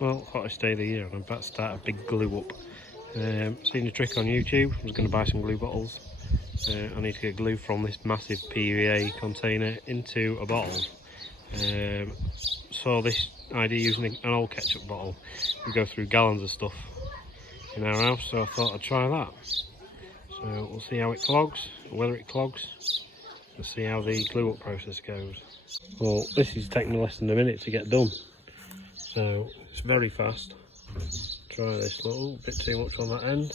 Well, hottest day of the year, and I'm about to start a big glue up. Seen a trick on YouTube. I was going to buy some glue bottles. I need to get glue from this massive PVA container into a bottle. Saw this idea using an old ketchup bottle. We go through gallons of stuff in our house, so I thought I'd try that. So we'll see how it clogs, whether it clogs, and see how the glue up process goes. Well, this is taking less than a minute to get done, so it's very fast. Try this little bit too much on that end.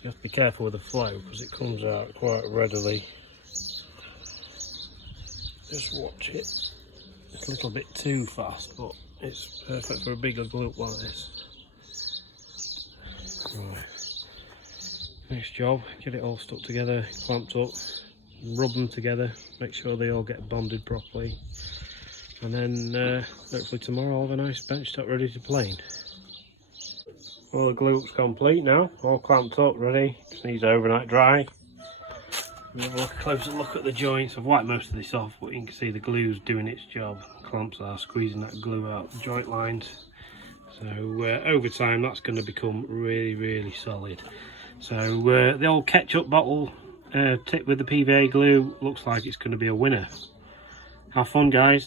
You have to be careful with the flow because it comes out quite readily. Just watch it. It's a little bit too fast, but it's perfect for a bigger glue up like this. Right. Next job, get it all stuck together, clamped up, rub them together, make sure they all get bonded properly, and then hopefully tomorrow I'll have a nice bench top ready to plane. Well, the glue up's complete now, all clamped up, ready, just needs overnight dry. We'll have a closer look at the joints. I've wiped most of this off, but you can see the glue's doing its job. Clamps are squeezing that glue out the joint lines. So over time that's going to become really solid. So the old ketchup bottle tipped with the PVA glue looks like it's going to be a winner. Have fun, guys.